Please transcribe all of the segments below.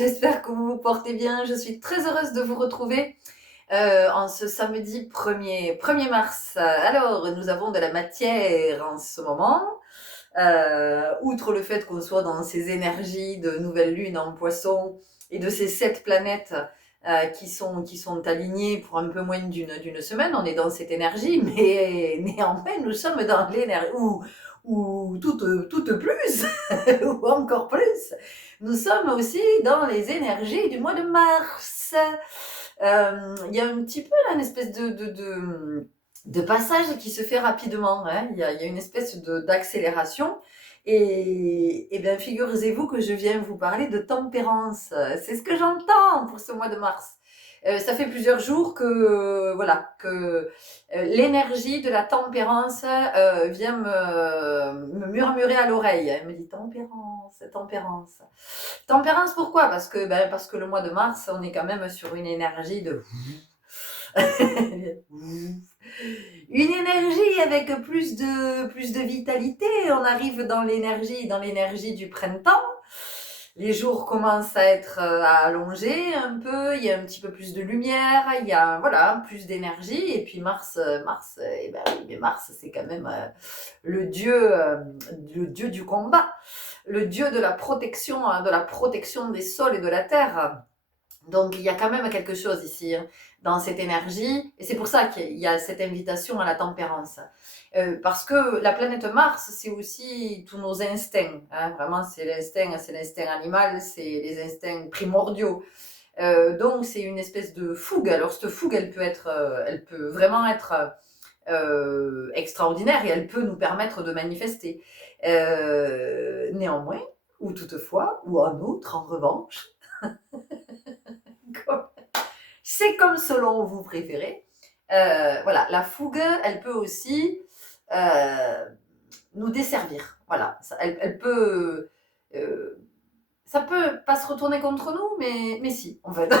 j'espère que vous vous portez bien. Je suis très heureuse de vous retrouver en ce samedi 1er mars. Alors, nous avons de la matière en ce moment. Outre le fait qu'on soit dans ces énergies de nouvelle lune en poisson et de ces 7 planètes qui sont alignées pour un peu moins d'une semaine, on est dans cette énergie, mais néanmoins, nous sommes dans l'énergie, ou toute plus, ou encore plus. Nous sommes aussi dans les énergies du mois de mars. Il y a un petit peu là une espèce de passage qui se fait rapidement. Hein. Il y a une espèce d'accélération. Et bien, figurez-vous que je viens vous parler de tempérance. C'est ce que j'entends pour ce mois de mars. Ça fait plusieurs jours que voilà que l'énergie de la tempérance vient me murmurer à l'oreille. Elle me dit tempérance, tempérance. Tempérance, pourquoi? Parce que le mois de mars, on est quand même sur une énergie de une énergie avec plus de vitalité. On arrive dans l'énergie du printemps. Les jours commencent à être allongés un peu, il y a un petit peu plus de lumière, il y a voilà, plus d'énergie. Et puis Mars, c'est quand même le dieu du combat, le dieu de la protection des sols et de la terre. Donc il y a quand même quelque chose ici, hein, dans cette énergie, et c'est pour ça qu'il y a cette invitation à la tempérance. Parce que la planète Mars, c'est aussi tous nos instincts, hein, vraiment c'est l'instinct animal, c'est les instincts primordiaux. Donc c'est une espèce de fougue. Alors cette fougue, elle peut vraiment être extraordinaire et elle peut nous permettre de manifester. Néanmoins, ou toutefois, ou en outre, en revanche, c'est comme selon vous préférez. Voilà, la fougue, elle peut aussi nous desservir. Voilà, elle peut. Ça peut pas se retourner contre nous, mais si, en fait.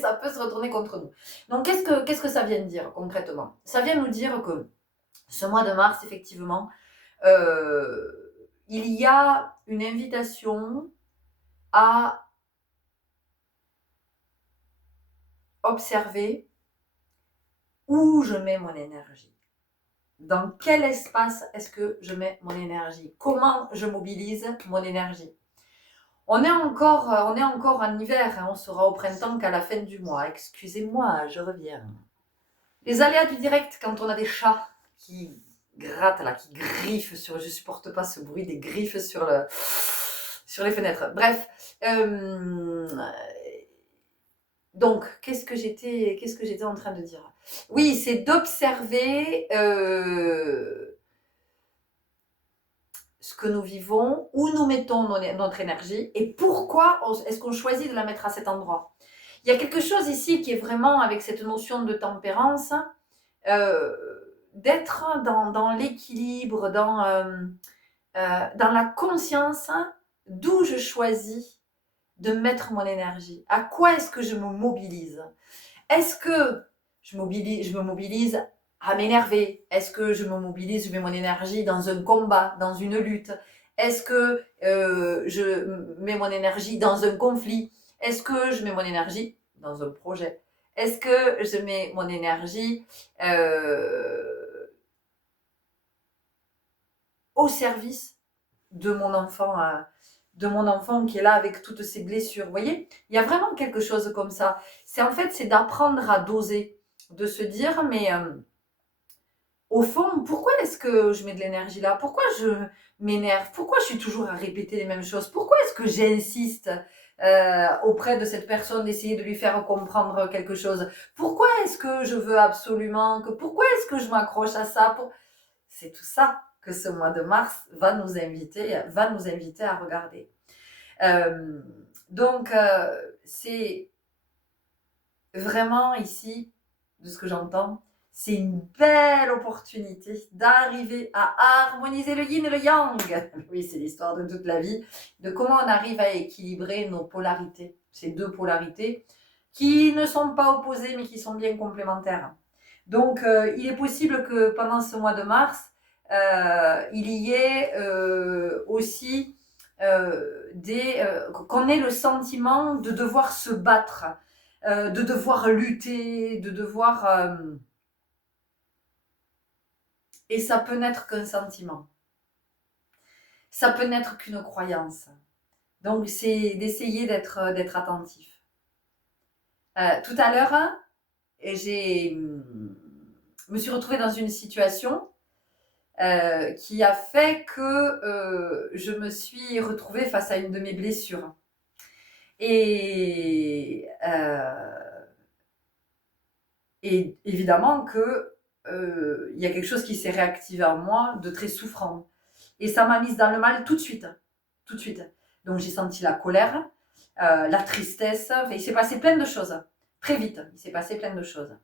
Ça peut se retourner contre nous. Donc, qu'est-ce que ça vient de dire concrètement? Ça vient nous dire que ce mois de mars, effectivement, il y a une invitation à observer où je mets mon énergie. Dans quel espace est-ce que je mets mon énergie? Comment je mobilise mon énergie? On est encore en hiver, hein, on sera au printemps qu'à la fin du mois. Excusez-moi, je reviens. Les aléas du direct, quand on a des chats qui grattent là, qui griffent sur... Je supporte pas ce bruit des griffes sur les fenêtres. Bref. Donc, qu'est-ce que j'étais en train de dire? Oui, c'est d'observer ce que nous vivons, où nous mettons notre énergie et pourquoi est-ce qu'on choisit de la mettre à cet endroit. Il y a quelque chose ici qui est vraiment avec cette notion de tempérance, d'être dans l'équilibre, dans la conscience d'où je choisis de mettre mon énergie. À quoi est-ce que je me mobilise? Est-ce que je me mobilise à m'énerver? Est-ce que je me mobilise, je mets mon énergie dans un combat, dans une lutte? Est-ce que je mets mon énergie dans un conflit? Est-ce que je mets mon énergie dans un projet? Est-ce que je mets mon énergie au service de mon enfant qui est là avec toutes ses blessures? Vous voyez, il y a vraiment quelque chose comme ça. C'est d'apprendre à doser, de se dire, mais au fond, pourquoi est-ce que je mets de l'énergie là? Pourquoi je m'énerve? Pourquoi je suis toujours à répéter les mêmes choses? Pourquoi est-ce que j'insiste auprès de cette personne d'essayer de lui faire comprendre quelque chose? Pourquoi est-ce que je veux absolument pourquoi est-ce que je m'accroche à ça? C'est tout ça que ce mois de mars va nous inviter à regarder. Donc, c'est vraiment ici, de ce que j'entends, c'est une belle opportunité d'arriver à harmoniser le yin et le yang. Oui, c'est l'histoire de toute la vie, de comment on arrive à équilibrer nos polarités, ces deux polarités qui ne sont pas opposées mais qui sont bien complémentaires. Donc, il est possible que pendant ce mois de mars, il y ait aussi qu'on ait le sentiment de devoir se battre, de devoir lutter, de devoir... et ça peut n'être qu'un sentiment. Ça peut n'être qu'une croyance. Donc, c'est d'essayer d'être attentif. Tout à l'heure, me suis retrouvée dans une situation qui a fait que je me suis retrouvée face à une de mes blessures. Et évidemment que y a quelque chose qui s'est réactivé en moi de très souffrant. Et ça m'a mise dans le mal tout de suite. Tout de suite. Donc j'ai senti la colère, la tristesse. Enfin, il s'est passé plein de choses. Très vite, il s'est passé plein de choses.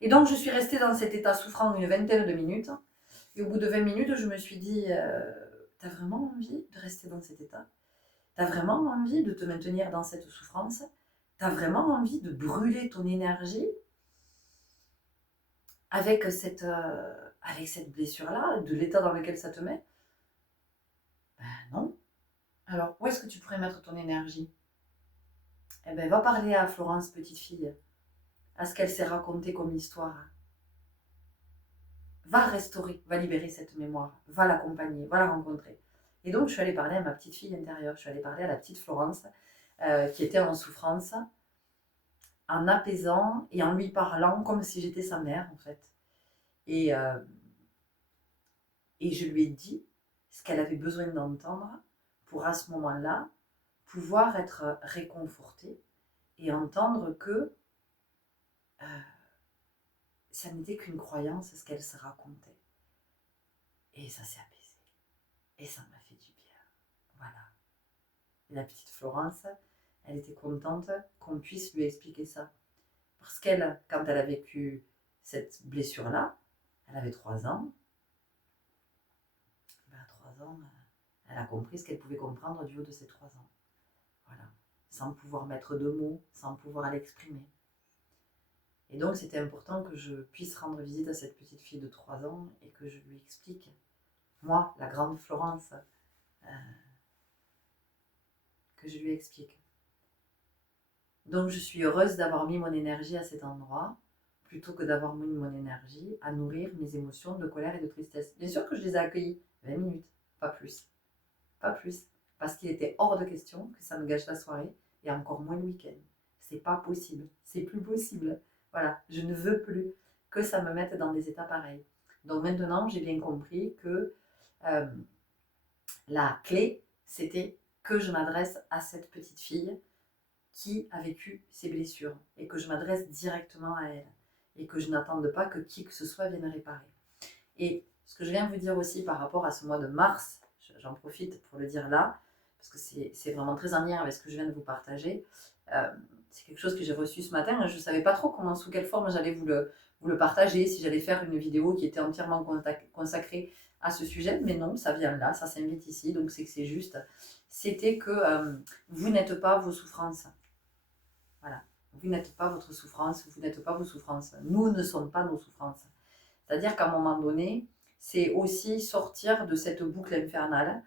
Et donc je suis restée dans cet état souffrant une vingtaine de minutes. Et au bout de 20 minutes, je me suis dit, t'as vraiment envie de rester dans cet état? T'as vraiment envie de te maintenir dans cette souffrance? T'as vraiment envie de brûler ton énergie avec cette blessure-là, de l'état dans lequel ça te met? Ben non. Alors, où est-ce que tu pourrais mettre ton énergie? Eh ben, va parler à Florence, petite fille, à ce qu'elle s'est racontée comme histoire. Va restaurer, va libérer cette mémoire, va l'accompagner, va la rencontrer. Et donc, je suis allée parler à ma petite fille intérieure, je suis allée parler à la petite Florence, qui était en souffrance, en apaisant et en lui parlant comme si j'étais sa mère, en fait. Et je lui ai dit ce qu'elle avait besoin d'entendre pour, à ce moment-là, pouvoir être réconfortée et entendre que ça n'était qu'une croyance, ce qu'elle se racontait. Et ça s'est apaisé. Et ça m'a fait du bien. Voilà. Et la petite Florence, elle était contente qu'on puisse lui expliquer ça. Parce qu'elle, quand elle a vécu cette blessure-là, elle avait 3 ans. À 3 ans, elle a compris ce qu'elle pouvait comprendre du haut de ses 3 ans. Voilà. Sans pouvoir mettre de mots, sans pouvoir l'exprimer. Et donc, c'était important que je puisse rendre visite à cette petite fille de 3 ans et que je lui explique, moi, la grande Florence, que je lui explique. Donc, je suis heureuse d'avoir mis mon énergie à cet endroit, plutôt que d'avoir mis mon énergie à nourrir mes émotions de colère et de tristesse. Bien sûr que je les ai accueillies 20 minutes, pas plus. Pas plus. Parce qu'il était hors de question que ça me gâche la soirée et encore moins le week-end. C'est pas possible. C'est plus possible. Voilà, je ne veux plus que ça me mette dans des états pareils. Donc maintenant, j'ai bien compris que la clé, c'était que je m'adresse à cette petite fille qui a vécu ses blessures et que je m'adresse directement à elle et que je n'attende pas que qui que ce soit vienne réparer. Et ce que je viens de vous dire aussi par rapport à ce mois de mars, j'en profite pour le dire là, parce que c'est vraiment très en lien avec ce que je viens de vous partager. C'est quelque chose que j'ai reçu ce matin. Je ne savais pas trop sous quelle forme j'allais vous le partager, si j'allais faire une vidéo qui était entièrement consacrée à ce sujet. Mais non, ça vient là, ça s'invite ici, donc c'est que c'est juste. C'était que vous n'êtes pas vos souffrances. Voilà. Vous n'êtes pas votre souffrance, vous n'êtes pas vos souffrances. Nous ne sommes pas nos souffrances. C'est-à-dire qu'à un moment donné, c'est aussi sortir de cette boucle infernale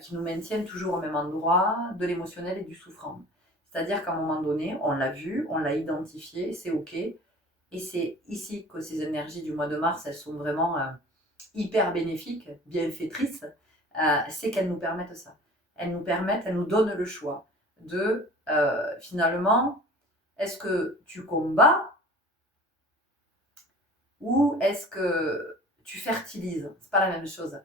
qui nous maintient toujours au même endroit, de l'émotionnel et du souffrant. C'est-à-dire qu'à un moment donné, on l'a vu, on l'a identifié, c'est OK. Et c'est ici que ces énergies du mois de mars, elles sont vraiment hyper bénéfiques, bienfaitrices. C'est qu'elles nous permettent ça. Elles nous donnent le choix de finalement, est-ce que tu combats ou est-ce que tu fertilises? C'est pas la même chose.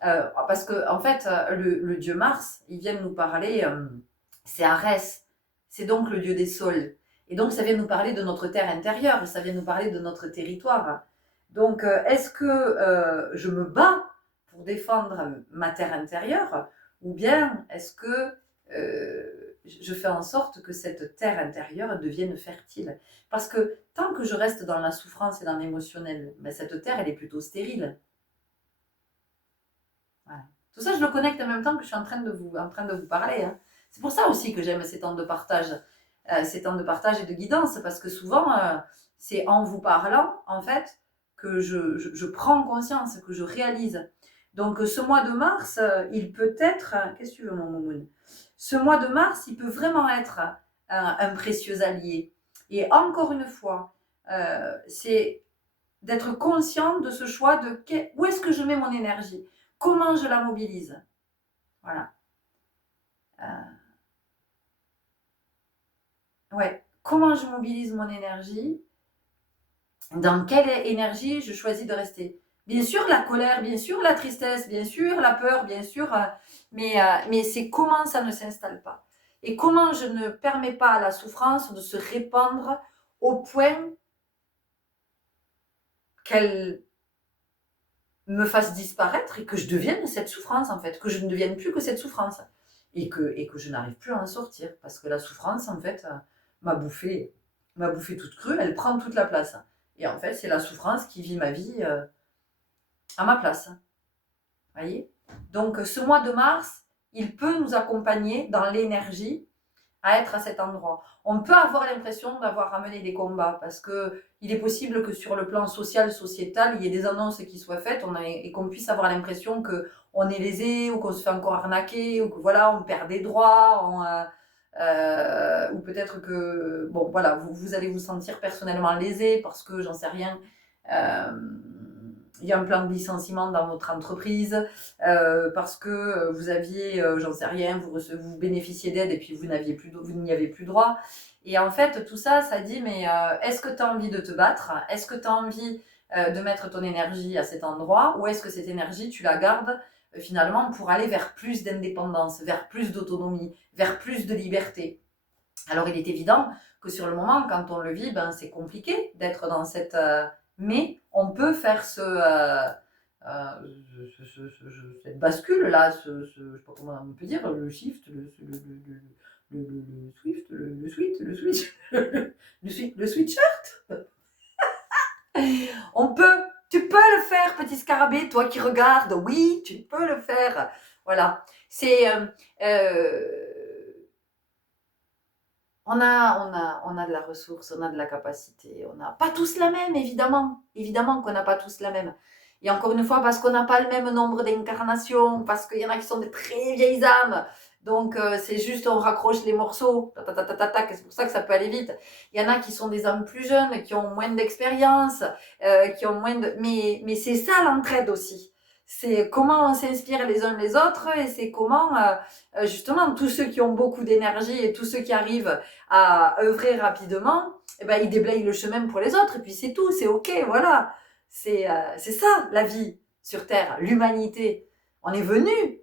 Parce que, en fait, le dieu Mars, il vient nous parler, c'est Arès, c'est donc le dieu des sols. Et donc, ça vient nous parler de notre terre intérieure, ça vient nous parler de notre territoire. Donc, est-ce que je me bats pour défendre ma terre intérieure, ou bien est-ce que je fais en sorte que cette terre intérieure devienne fertile? Parce que tant que je reste dans la souffrance et dans l'émotionnel, ben cette terre, elle est plutôt stérile. Voilà. Tout ça, je le connecte en même temps que je suis en train de vous parler. Hein. C'est pour ça aussi que j'aime ces temps de partage et de guidance, parce que souvent, c'est en vous parlant, en fait, que je prends conscience, que je réalise. Donc, ce mois de mars, il peut être... Qu'est-ce que tu veux, mon moumoune? Ce mois de mars, il peut vraiment être un précieux allié. Et encore une fois, c'est d'être conscient de ce choix de où est-ce que je mets mon énergie, comment je la mobilise. Voilà. Ouais. Comment je mobilise mon énergie, dans quelle énergie je choisis de rester. Bien sûr, la colère, bien sûr, la tristesse, bien sûr, la peur, bien sûr, mais c'est comment ça ne s'installe pas. Et comment je ne permets pas à la souffrance de se répandre au point qu'elle me fasse disparaître et que je devienne cette souffrance, en fait, que je ne devienne plus que cette souffrance. Et que je n'arrive plus à en sortir. Parce que la souffrance, en fait, m'a bouffée toute crue, elle prend toute la place. Et en fait, c'est la souffrance qui vit ma vie à ma place. Vous voyez? Donc, ce mois de mars, il peut nous accompagner dans l'énergie à être à cet endroit. On peut avoir l'impression d'avoir ramené des combats parce que il est possible que sur le plan social, sociétal, il y ait des annonces qui soient faites et qu'on puisse avoir l'impression qu'on est lésé ou qu'on se fait encore arnaquer ou que voilà, on perd des droits, ou peut-être que bon voilà, vous allez vous sentir personnellement lésé parce que j'en sais rien. Euh, il y a un plan de licenciement dans votre entreprise, parce que vous aviez, j'en sais rien, vous bénéficiez d'aide et puis vous n'y avez plus droit. Et en fait, tout ça, ça dit, mais est-ce que tu as envie de te battre? Est-ce que tu as envie de mettre ton énergie à cet endroit? Ou est-ce que cette énergie, tu la gardes finalement pour aller vers plus d'indépendance, vers plus d'autonomie, vers plus de liberté? Alors, il est évident que sur le moment, quand on le vit, ben, c'est compliqué d'être dans cette... mais on peut faire cette bascule-là, je sais pas comment on peut dire, le shift, le swift, le switch, le switcher. Tu peux le faire, petit scarabée, toi qui regardes, oui, tu peux le faire. Voilà, c'est... on a de la ressource, on a de la capacité, on n'a pas tous la même, évidemment qu'on n'a pas tous la même. Et encore une fois, parce qu'on n'a pas le même nombre d'incarnations, parce qu'il y en a qui sont des très vieilles âmes, donc c'est juste on raccroche les morceaux, c'est pour ça que ça peut aller vite. Il y en a qui sont des âmes plus jeunes, qui ont moins d'expérience, qui ont moins de... Mais c'est ça l'entraide aussi. C'est comment on s'inspire les uns les autres et c'est comment justement tous ceux qui ont beaucoup d'énergie et tous ceux qui arrivent à œuvrer rapidement, eh ben, ils déblayent le chemin pour les autres et puis c'est tout, c'est ok, voilà. C'est ça la vie sur Terre, l'humanité. On est venu.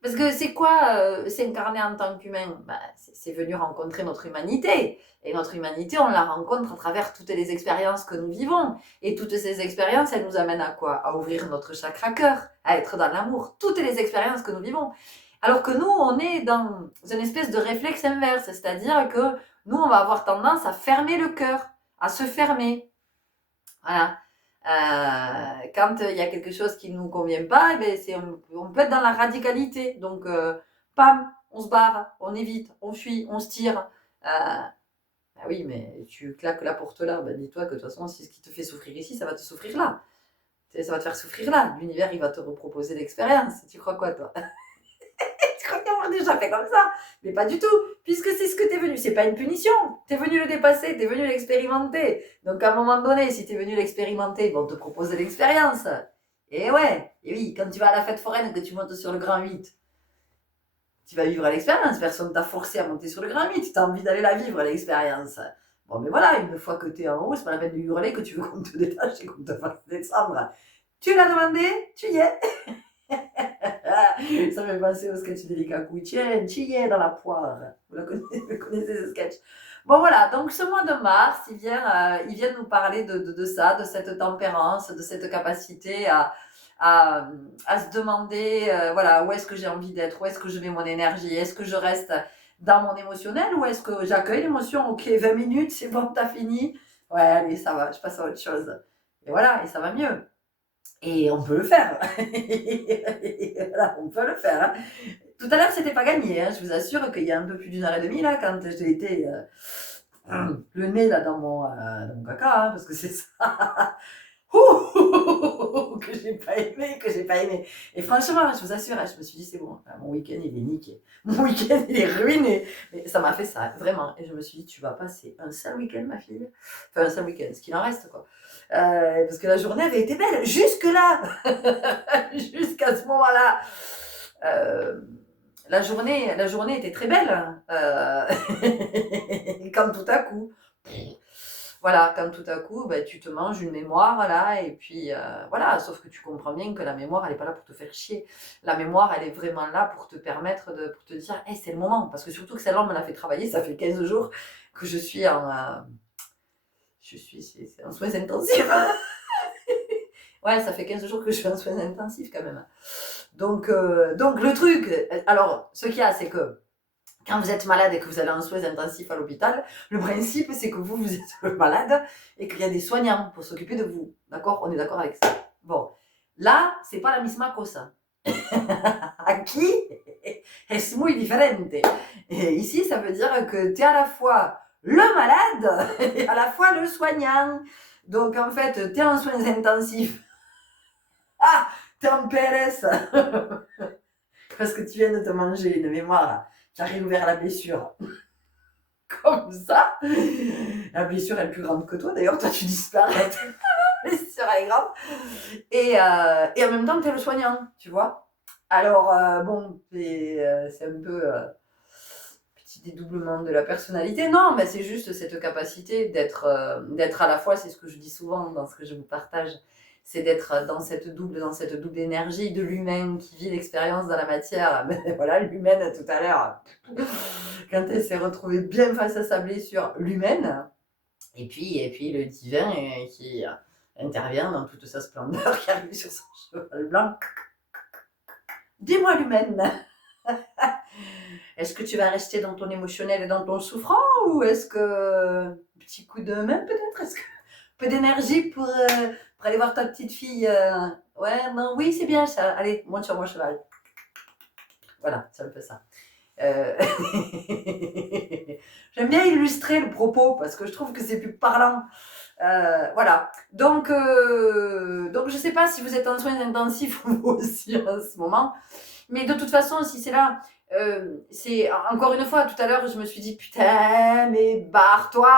Parce que c'est quoi s'incarner en tant qu'humain? Ben, c'est venir rencontrer notre humanité. Et notre humanité, on la rencontre à travers toutes les expériences que nous vivons. Et toutes ces expériences, elles nous amènent à quoi? À ouvrir notre chakra cœur, à être dans l'amour. Toutes les expériences que nous vivons. Alors que nous, on est dans une espèce de réflexe inverse. C'est-à-dire que nous, on va avoir tendance à fermer le cœur, à se fermer. Voilà. Quand il y a quelque chose qui ne nous convient pas, eh ben on peut être dans la radicalité. Donc, pam, on se barre, on évite, on fuit, on se tire. Bah oui, mais tu claques la porte là. Ben dis-toi que de toute façon, si ce qui te fait souffrir ici, ça va te souffrir là. Ça va te faire souffrir là. L'univers, il va te reproposer l'expérience. Tu crois quoi, toi? Tu crois qu'on a déjà fait comme ça? Mais pas du tout, puisque c'est ce que t'es venu. C'est pas une punition. T'es venu le dépasser, t'es venu l'expérimenter. Donc à un moment donné, si t'es venu l'expérimenter, ils vont te proposer l'expérience. Et ouais, et oui, quand tu vas à la fête foraine, que tu montes sur le Grand 8, tu vas vivre l'expérience. Personne t'a forcé à monter sur le Grand 8. T'as envie d'aller la vivre, l'expérience. Bon, mais voilà, une fois que t'es en haut, c'est pas la peine de hurler que tu veux qu'on te détache et qu'on te fasse descendre. Tu l'as demandé, tu y es. Ça me fait penser au sketch de Likaku. Tiens, tu y es dans la poire. Vous connaissez ce sketch? Bon voilà, donc ce mois de mars, il vient nous parler de ça, de cette tempérance, de cette capacité à, à se demander, voilà, où est-ce que j'ai envie d'être, où est-ce que je mets mon énergie, est-ce que je reste dans mon émotionnel ou est-ce que j'accueille l'émotion, ok, 20 minutes, c'est bon, t'as fini, ouais, allez, ça va, je passe à autre chose. Et voilà, et ça va mieux. Et on peut le faire. Voilà, on peut le faire. Hein. Tout à l'heure, c'était pas gagné. Hein. Je vous assure qu'il y a un peu plus d'une heure et demie, là, quand j'ai été le nez là, dans mon caca, hein, parce que c'est ça. que j'ai pas aimé. Et franchement, je vous assure, je me suis dit, c'est bon, mon week-end, il est niqué. Mon week-end, il est ruiné. Mais ça m'a fait ça, vraiment. Et je me suis dit, tu vas passer un seul week-end, ma fille. Enfin, un seul week-end, ce qu'il en reste, quoi. Parce que la journée avait été belle, jusque-là. Jusqu'à ce moment-là. La journée était très belle. Quand tout à coup, voilà, quand tout à coup, ben, tu te manges une mémoire, là, et puis voilà, sauf que tu comprends bien que la mémoire, elle n'est pas là pour te faire chier. La mémoire, elle est vraiment là pour te permettre pour te dire, hey, c'est le moment. Parce que surtout que celle-là, on me l'a fait travailler, ça fait 15 jours que je suis c'est en soins intensifs. Ouais, ça fait 15 jours que je suis en soins intensifs quand même. Donc le truc, alors, ce qu'il y a, c'est que quand vous êtes malade et que vous allez en soins intensifs à l'hôpital, le principe, c'est que vous êtes malade et qu'il y a des soignants pour s'occuper de vous. D'accord? On est d'accord avec ça. Bon. Là, c'est pas la misma cosa. Aquí es muy diferente. Et ici, ça veut dire que tu es à la fois le malade et à la fois le soignant. Donc, en fait, tu es en soins intensifs. Ah, tu es en PLS. Parce que tu viens de te manger une mémoire. Tu as réouvert la blessure. Comme ça. La blessure est plus grande que toi. D'ailleurs, toi, tu disparais. La blessure est grande. Et en même temps, tu es le soignant, tu vois. Alors, bon, c'est un peu petit dédoublement de la personnalité. Non, mais c'est juste cette capacité d'être à la fois, c'est ce que je dis souvent dans ce que je vous partage, c'est d'être dans cette double énergie de l'humain qui vit l'expérience dans la matière. Mais voilà, l'humaine tout à l'heure, quand elle s'est retrouvée bien face à sa blessure, l'humaine, et puis le divin qui intervient dans toute sa splendeur, qui arrive sur son cheval blanc. Dis-moi l'humaine, est-ce que tu vas rester dans ton émotionnel et dans ton souffrant, ou est-ce que petit coup de main peut-être, est-ce que un peu d'énergie pour aller voir ta petite fille, ouais, non, oui, c'est bien ça, allez, monte sur mon cheval. Voilà, c'est un peu ça. J'aime bien illustrer le propos parce que je trouve que c'est plus parlant. Voilà. Donc je sais pas si vous êtes en soins intensifs vous aussi en ce moment, mais de toute façon, si c'est là, c'est encore une fois, tout à l'heure, je me suis dit putain, mais barre-toi,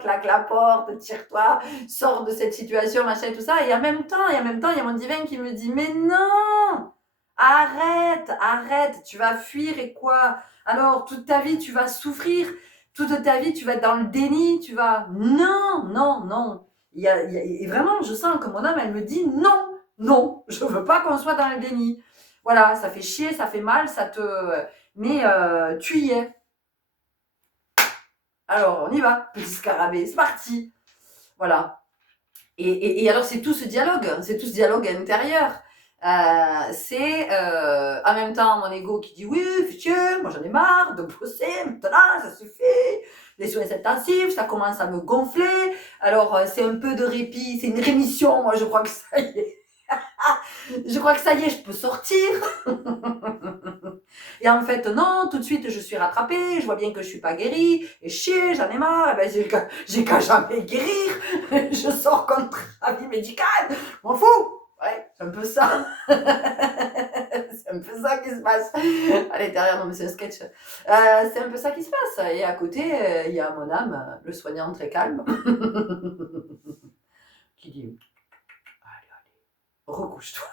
claque la porte, tire-toi, sors de cette situation, machin, tout ça. Et en même temps, il y a mon divin qui me dit mais non, arrête, tu vas fuir et quoi? Alors toute ta vie tu vas souffrir. Toute ta vie, tu vas être dans le déni, tu vas... Non. Et vraiment, je sens que mon âme, elle me dit non, je veux pas qu'on soit dans le déni. Voilà, ça fait chier, ça fait mal, ça te... Mais tu y es. Alors, on y va, petit scarabée, c'est parti. Voilà. Et alors, c'est tout ce dialogue intérieur. En même temps mon ego qui dit oui, futur, moi j'en ai marre de bosser, maintenant ça suffit, les soins intensifs, ça commence à me gonfler, alors c'est un peu de répit, c'est une rémission, moi je crois que ça y est, je peux sortir. Et en fait non, tout de suite je suis rattrapée, je vois bien que je suis pas guérie, et chier, j'en ai marre, ben, j'ai qu'à jamais guérir, je sors contre avis médical, m'en fous. Ouais, c'est un peu ça. C'est un peu ça qui se passe à l'intérieur. Non, mais c'est un sketch. C'est un peu ça qui se passe. Et à côté, il y a mon âme, le soignant très calme, qui dit allez, recouche-toi.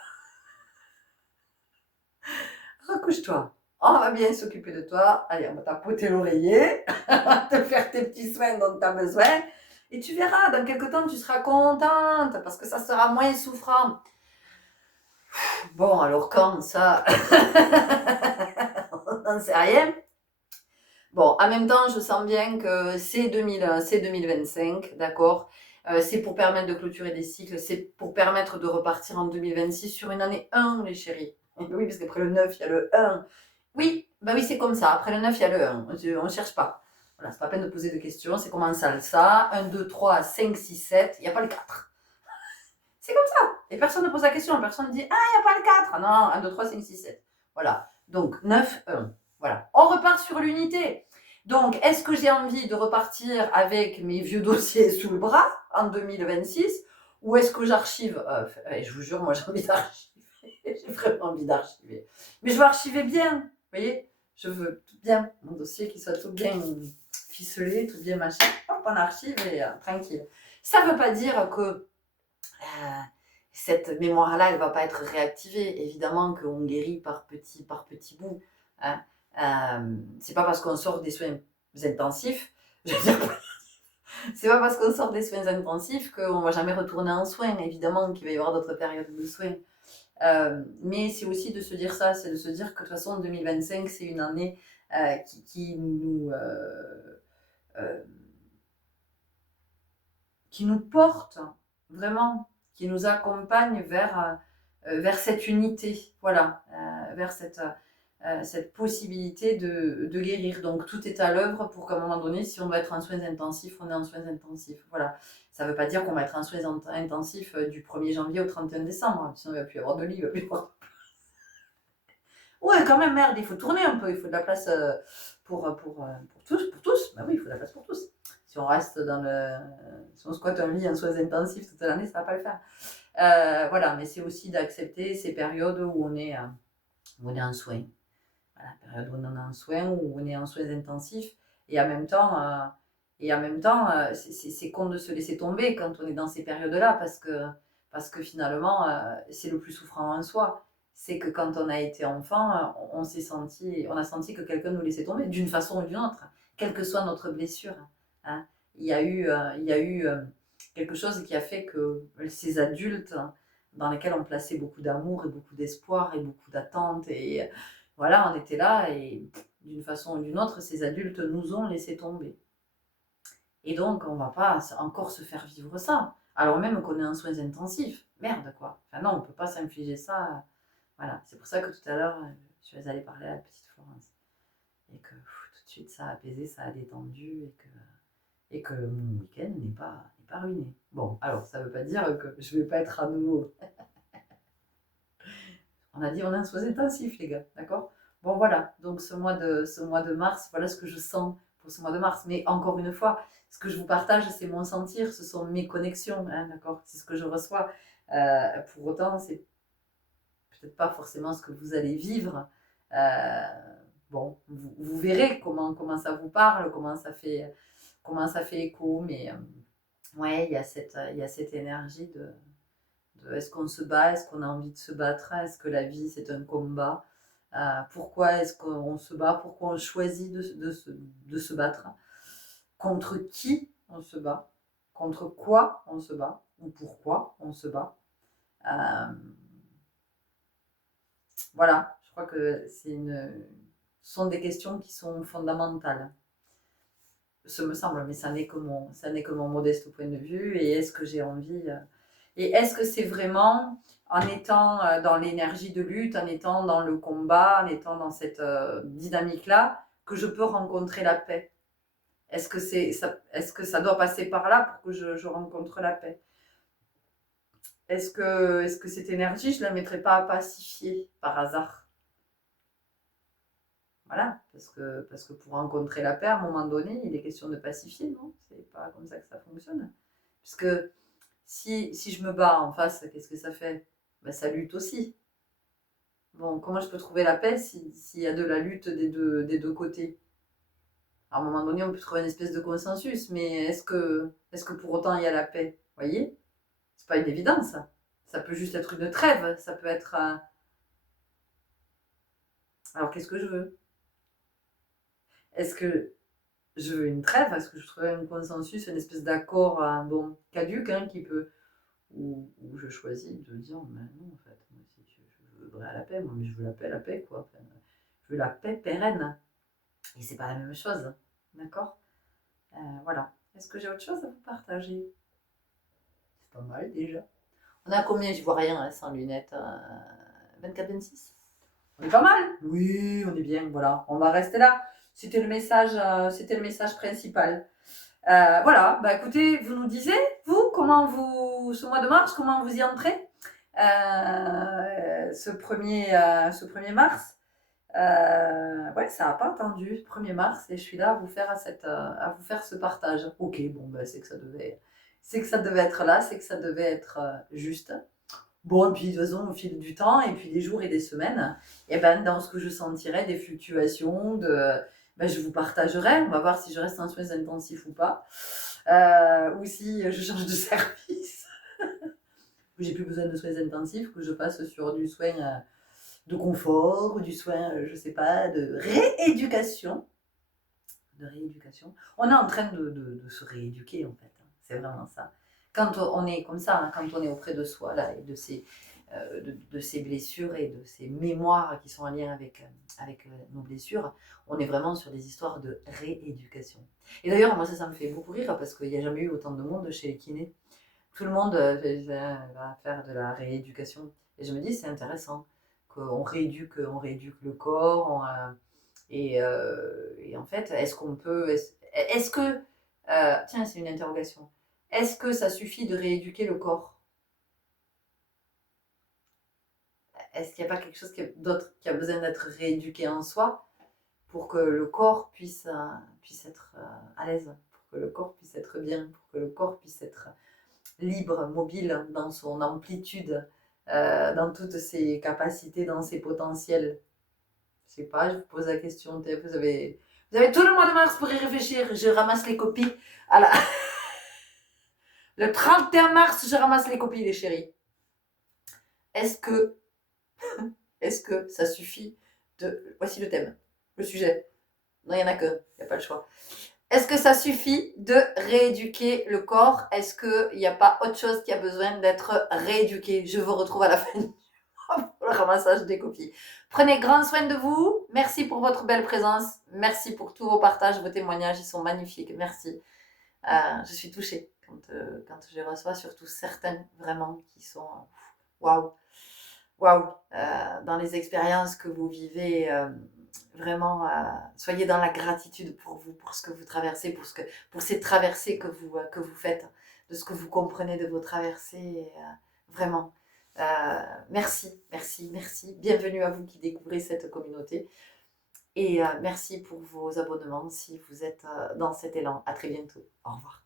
Recouche-toi. On va bien s'occuper de toi. Allez, on va tapoter l'oreiller, te faire tes petits soins dont tu as besoin. Et tu verras, dans quelques temps, tu seras contente parce que ça sera moins souffrant. Bon, alors quand ça, on n'en sait rien. Bon, en même temps, je sens bien que c'est 2025, d'accord. C'est pour permettre de clôturer des cycles, c'est pour permettre de repartir en 2026 sur une année 1, les chéris. Oui, parce qu'après le 9, il y a le 1. Oui, bah oui, c'est comme ça. Après le 9, il y a le 1. On ne cherche pas. Voilà, c'est pas la peine de poser de questions. C'est comme en salsa. 1, 2, 3, 5, 6, 7. Il n'y a pas le 4. C'est comme ça. Et personne ne pose la question. Personne ne dit ah, il n'y a pas le 4. Non, 1, 2, 3, 5, 6, 7. Voilà. Donc 9, 1. Voilà. On repart sur l'unité. Donc, est-ce que j'ai envie de repartir avec mes vieux dossiers sous le bras en 2026 ? Ou est-ce que j'archive? Je vous jure, moi j'ai envie d'archiver. J'ai vraiment envie d'archiver. Mais je veux archiver bien, vous voyez? Je veux tout bien, mon dossier qui soit tout bien ficelé, tout bien machin. Hop, on archive et tranquille. Ça ne veut pas dire que cette mémoire-là, elle ne va pas être réactivée. Évidemment qu'on guérit par petits bouts. Hein. C'est pas parce qu'on sort des soins intensifs, je veux dire, c'est pas parce qu'on sort des soins intensifs qu'on va jamais retourner en soins. Évidemment qu'il va y avoir d'autres périodes de soins. Mais c'est aussi de se dire ça, c'est de se dire que de toute façon 2025 c'est une année qui nous porte vraiment, qui nous accompagne vers cette unité, voilà, vers cette possibilité de guérir. Donc tout est à l'œuvre pour qu'à un moment donné, si on doit être en soins intensifs, on est en soins intensifs. Voilà. Ça ne veut pas dire qu'on va être en soins intensifs du 1er janvier au 31 décembre, sinon il ne va plus y avoir de lit, il va plus y avoir... Ouais, quand même, merde, il faut tourner un peu, il faut de la place pour tous. Ben oui, il faut de la place pour tous. Si on reste si on squatte un lit en soins intensifs toute l'année, ça ne va pas le faire. Voilà, mais c'est aussi d'accepter ces périodes où on est en soins. Voilà, période où on est en soins, où on est en soins intensifs. Et en même temps, c'est con de se laisser tomber quand on est dans ces périodes-là, parce que finalement, c'est le plus souffrant en soi. C'est que quand on a été enfant, on a senti que quelqu'un nous laissait tomber d'une façon ou d'une autre, quelle que soit notre blessure. Hein. Il y a eu quelque chose qui a fait que ces adultes dans lesquels on plaçait beaucoup d'amour et beaucoup d'espoir et beaucoup d'attente et voilà, on était là et d'une façon ou d'une autre, ces adultes nous ont laissé tomber. Et donc, on ne va pas encore se faire vivre ça, alors même qu'on est en soins intensifs. Merde, quoi. Enfin non, on ne peut pas s'infliger ça. Voilà, c'est pour ça que tout à l'heure, je suis allée parler à la petite Florence. Et que tout de suite, ça a apaisé, ça a détendu et que mon week-end n'est pas ruiné. Bon, alors, ça ne veut pas dire que je ne vais pas être à nouveau. On a dit on est en soins intensifs, les gars, d'accord? Bon, voilà, donc ce mois de mars, voilà ce que je sens pour ce mois de mars. Mais encore une fois, ce que je vous partage, c'est mon sentir, ce sont mes connexions, hein, d'accord? C'est ce que je reçois. Pour autant, c'est peut-être pas forcément ce que vous allez vivre. Bon, vous verrez comment ça vous parle, comment ça fait écho, mais ouais, il y a cette énergie de est-ce qu'on se bat, est-ce qu'on a envie de se battre, est-ce que la vie c'est un combat, pourquoi est-ce qu'on se bat, pourquoi on choisit de se battre, contre qui on se bat, contre quoi on se bat, ou pourquoi on se bat. Voilà, je crois que ce sont des questions qui sont fondamentales. Ce me semble, mais ça n'est que mon modeste point de vue. Et est-ce que j'ai envie et est-ce que c'est vraiment en étant dans l'énergie de lutte, en étant dans le combat, en étant dans cette dynamique-là, que je peux rencontrer la paix? Est-ce que ça doit passer par là pour que je rencontre la paix? Est-ce que cette énergie, je ne la mettrais pas à pacifier par hasard? Voilà, parce que pour rencontrer la paix, à un moment donné, il est question de pacifier, non? C'est pas comme ça que ça fonctionne. Puisque si je me bats en face, qu'est-ce que ça fait? Ben, ça lutte aussi. Bon, comment je peux trouver la paix s'il y a de la lutte des deux côtés? À un moment donné, on peut trouver une espèce de consensus, mais est-ce que pour autant il y a la paix? Vous voyez? C'est pas une évidence. Ça peut juste être une trêve, ça peut être... Alors qu'est-ce que je veux? Est-ce que je veux une trêve? Est-ce que je trouve un consensus, une espèce d'accord bon, caduque hein, qui peut... Ou je choisis de dire, mais non, en fait, moi, si je voudrais la paix, moi, mais je veux la paix, quoi. Enfin, je veux la paix pérenne. Et c'est pas la même chose, d'accord? Voilà. Est-ce que j'ai autre chose à vous partager? C'est pas mal, déjà. On a combien? Je vois rien, hein, sans lunettes. 24-26? On est pas mal? Oui, on est bien, voilà. On va rester là. C'était le message principal. Voilà, bah écoutez, vous nous disiez, vous, ce mois de mars, comment vous y entrez ce 1er mars. Ouais, ça n'a pas attendu, 1er mars, et je suis là à vous faire ce partage. Ok, bon, bah, c'est que c'est que ça devait être là, c'est que ça devait être juste. Bon, et puis de toute façon, au fil du temps, et puis des jours et des semaines, et ben, dans ce que je sentirai, des fluctuations, ben, je vous partagerai. On va voir si je reste en soins intensifs ou pas. Ou si je change de service, que j'ai plus besoin de soins intensifs, que je passe sur du soin de confort, ou du soin, je sais pas, de rééducation. On est en train de se rééduquer, en fait. C'est vraiment ça. Quand on est comme ça, hein, quand on est auprès de soi, là, et de ses blessures et de ses mémoires qui sont en lien avec nos blessures, on est vraiment sur des histoires de rééducation. Et d'ailleurs, moi, ça me fait beaucoup rire parce qu'il n'y a jamais eu autant de monde chez les kinés. Tout le monde va faire de la rééducation. Et je me dis, c'est intéressant on rééduque le corps. Et en fait, est-ce qu'on peut. Est-ce que. Tiens, c'est une interrogation. Est-ce que ça suffit de rééduquer le corps? Est-ce qu'il n'y a pas quelque chose d'autre qui a besoin d'être rééduqué en soi pour que le corps puisse être à l'aise, pour que le corps puisse être bien, pour que le corps puisse être libre, mobile dans son amplitude, dans toutes ses capacités, dans ses potentiels? Je sais pas, je vous pose la question. Vous avez tout le mois de mars pour y réfléchir. Je ramasse les copies. Voilà. Le 31 mars, je ramasse les copies, les chéris. Est-ce que, est-ce que ça suffit de. Voici le thème, le sujet. Non, il n'y en a que. Il n'y a pas le choix. Est-ce que ça suffit de rééduquer le corps? Est-ce qu'il n'y a pas autre chose qui a besoin d'être rééduqué? Je vous retrouve à la fin pour le ramassage des copies. Prenez grand soin de vous. Merci pour votre belle présence. Merci pour tous vos partages, vos témoignages. Ils sont magnifiques. Merci. Je suis touchée quand je les reçois, surtout certaines vraiment qui sont waouh. Waouh. Dans les expériences que vous vivez, vraiment, soyez dans la gratitude pour vous, pour ce que vous traversez, pour ces traversées que vous faites, de ce que vous comprenez de vos traversées. Vraiment. Merci, merci, merci. Bienvenue à vous qui découvrez cette communauté. Et merci pour vos abonnements si vous êtes dans cet élan. À très bientôt. Au revoir.